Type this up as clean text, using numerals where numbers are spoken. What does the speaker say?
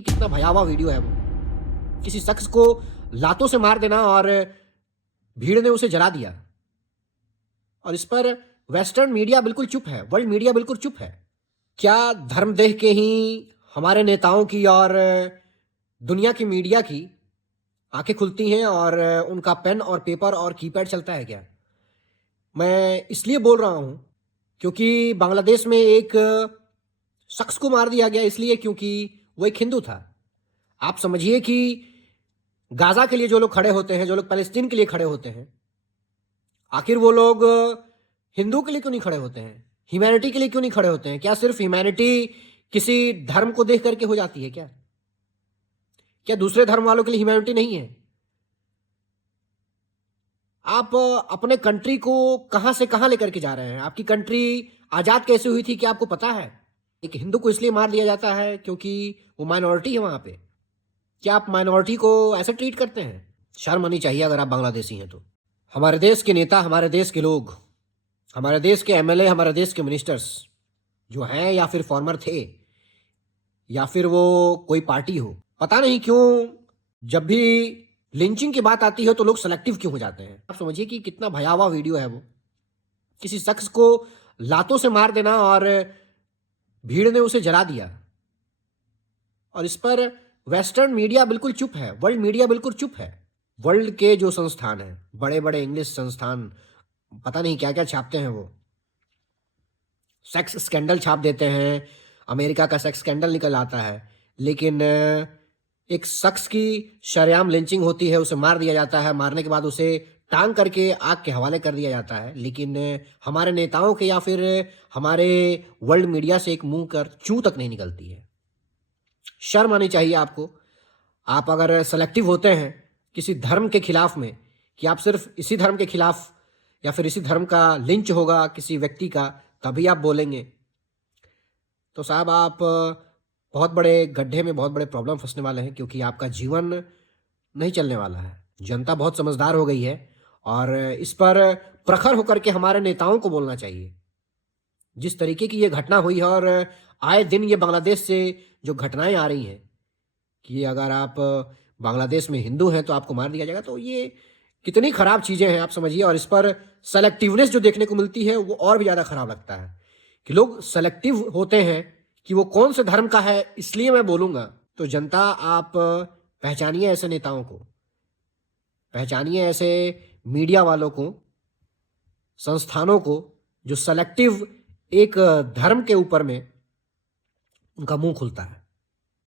कितना भयावह वीडियो है वो। किसी शख्स को लातों से मार देना और भीड़ ने उसे जला दिया। और इस पर वेस्टर्न मीडिया बिल्कुल चुप है, वर्ल्ड मीडिया बिल्कुल चुप है। क्या धर्म देख के ही हमारे नेताओं की और दुनिया की मीडिया की आंखें खुलती हैं और उनका पेन और पेपर और कीपैड चलता है क्या? मैं इसलिए बोल रहा हूं क्योंकि बांग्लादेश में एक शख्स को मार दिया गया इसलिए क्योंकि वो एक हिंदू था। आप समझिए कि गाजा के लिए जो लोग खड़े होते हैं, जो लोग पैलेस्टीन के लिए खड़े होते हैं, आखिर वो लोग हिंदू के लिए क्यों नहीं खड़े होते हैं? ह्यूमैनिटी के लिए क्यों नहीं खड़े होते हैं? क्या सिर्फ ह्यूमैनिटी किसी धर्म को देख करके हो जाती है क्या? क्या दूसरे धर्म वालों के लिए ह्यूमैनिटी नहीं है? आप अपने कंट्री को कहां से कहां लेकर के जा रहे हैं? आपकी कंट्री आजाद कैसे हुई थी, क्या आपको पता है? एक हिंदू को इसलिए मार दिया जाता है क्योंकि वो माइनॉरिटी है वहां पे। क्या आप माइनॉरिटी को ऐसे ट्रीट करते हैं? शर्म आनी चाहिए अगर आप बांग्लादेशी हैं तो। हमारे देश के नेता, हमारे देश के लोग, हमारे देश के एमएलए, हमारे देश के मिनिस्टर्स जो हैं या फिर फॉर्मर थे या फिर वो कोई पार्टी हो, पता नहीं क्यों जब भी लिंचिंग की बात आती है तो लोग सेलेक्टिव क्यों हो जाते हैं? आप समझिए कि कितना भयावह वीडियो है वो। किसी शख्स को लातों से मार देना और भीड़ ने उसे जला दिया। और इस पर वेस्टर्न मीडिया बिल्कुल चुप है, वर्ल्ड मीडिया बिल्कुल चुप है। वर्ल्ड के जो संस्थान हैं, बड़े बड़े इंग्लिश संस्थान, पता नहीं क्या क्या छापते हैं वो। सेक्स स्कैंडल छाप देते हैं, अमेरिका का सेक्स स्कैंडल निकल आता है। लेकिन एक शख्स की शरेआम लिंचिंग होती है, उसे मार दिया जाता है, मारने के बाद उसे टांग करके आग के हवाले कर दिया जाता है। लेकिन हमारे नेताओं के या फिर हमारे वर्ल्ड मीडिया से एक मुंह कर चूं तक नहीं निकलती है। शर्म आनी चाहिए आपको। आप अगर सेलेक्टिव होते हैं किसी धर्म के खिलाफ में कि आप सिर्फ इसी धर्म के खिलाफ या फिर इसी धर्म का लिंच होगा किसी व्यक्ति का तभी आप बोलेंगे, तो साहब आप बहुत बड़े गड्ढे में, बहुत बड़े प्रॉब्लम फंसने वाले हैं क्योंकि आपका जीवन नहीं चलने वाला है। जनता बहुत समझदार हो गई है और इस पर प्रखर होकर के हमारे नेताओं को बोलना चाहिए। जिस तरीके की ये घटना हुई है और आए दिन ये बांग्लादेश से जो घटनाएं आ रही हैं कि अगर आप बांग्लादेश में हिंदू हैं तो आपको मार दिया जाएगा, तो ये कितनी खराब चीज़ें हैं आप समझिए। और इस पर सेलेक्टिवनेस जो देखने को मिलती है वो और भी ज़्यादा खराब लगता है कि लोग सेलेक्टिव होते हैं कि वो कौन से धर्म का है। इसलिए मैं बोलूँगा तो जनता आप पहचानिए ऐसे नेताओं को, पहचानिए ऐसे मीडिया वालों को, संस्थानों को जो सेलेक्टिव एक धर्म के ऊपर में उनका मुंह खुलता है।